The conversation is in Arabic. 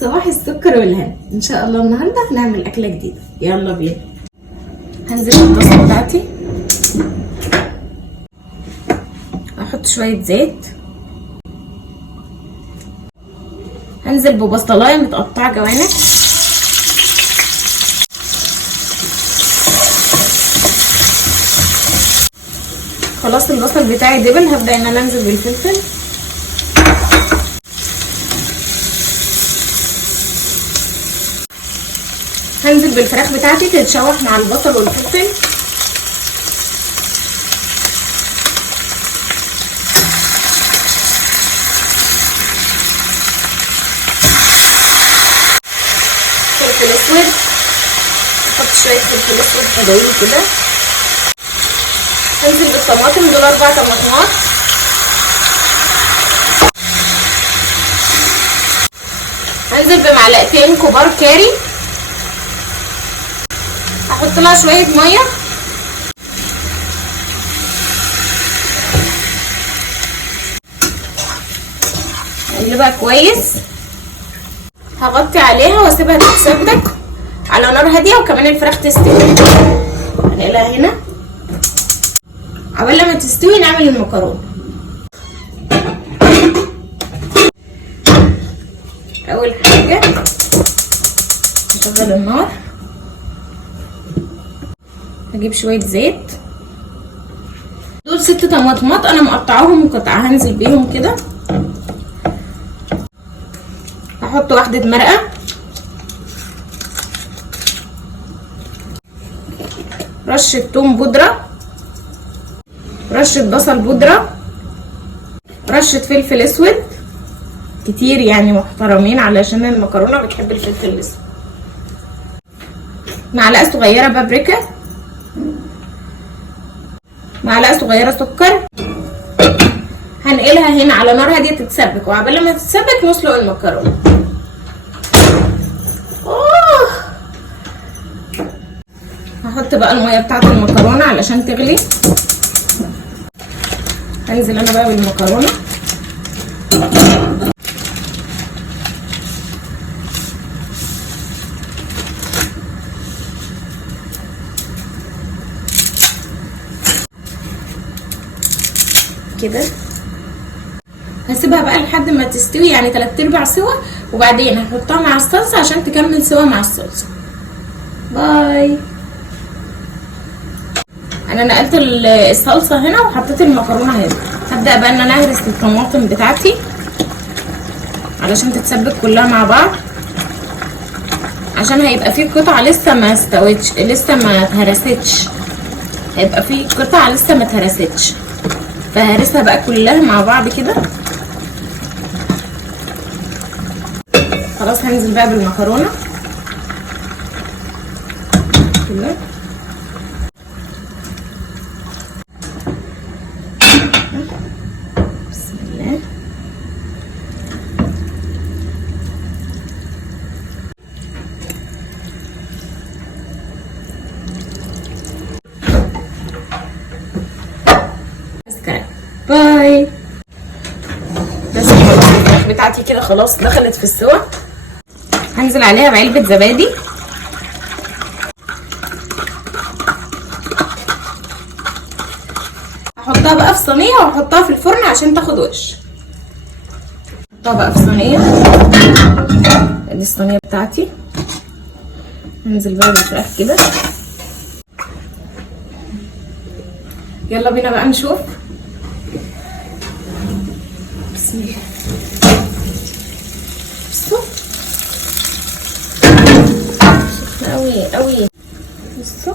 صباح السكر والهنا. ان شاء الله النهارده هنعمل اكله جديده. يلا بينا. هنزل بالطاسه بتاعتي، احط شويه زيت، هنزل ببصلايه متقطعه جوانح، خلاص البصل بتاعي دبل، هبدا ان انا انزل بالفلفل، هنزل بالفراخ بتاعتي تتشوح مع البصل والفلفل، فلفل اسود، احط شويه فلفل اسود حلوين كده، هنزل بالطماطم، دول 4 طماطمات، هنزل بمعلقتين كبار كاري، احط لها شويه ميه، اقلبها كويس، هغطي عليها واسيبها تتسبك على نار هاديه، وكمان الفراخ تستوي. هنقلها هنا عقبال لما تستوي نعمل المكرونه. اول حاجه نشغل النار، هجيب شويه زيت، دول 6 طماطمات انا مقطعاهم قطع، هنزل بيهم كده، هحط واحده مرقه، رشه توم بودره، رشه بصل بودره، رشه فلفل اسود كتير يعني محترمين علشان المكرونه بتحب الفلفل الاسود، معلقه صغيره بابريكا، معلقه صغيره سكر، هنقلها هنا على نار هاديه تتسبك، وعقبال لما تتسبك نسلق المكرونه. هحط بقى الميه بتاعت المكرونه علشان تغلي، هنزل انا بقى بالمكرونه، كده هسيبها بقى لحد ما تستوي، يعني 3/4 سوا، وبعدين هحطها مع الصلصه عشان تكمل سوا مع الصلصه. باي. انا نقلت الصلصه هنا وحطيت المكرونه هنا، هبدا بقى ان انا اهرس الطماطم بتاعتي علشان تتسبك كلها مع بعض، عشان هيبقى فيه قطعه لسه ما استوتش، لسه ما اتهرستش، هيبقى فيه قطعه لسه ما اتهرستش، فهرسها بقى كلها مع بعض كده. خلاص هنزل بقى بالمكرونه كده، بسم الله. باي. بس خلاص الفراخ بتاعتي كده خلاص دخلت في السوا، هنزل عليها بعلبة زبادي، هحطها بقى في صينية واحطها في الفرن عشان تاخد وش. احطها بقى في صينية، ادي الصينية بتاعتي، هنزل بقى بالفراخ كده. يلا بينا بقى نشوف. بسم الله. بصوا سخنة قوي قوي، بصوا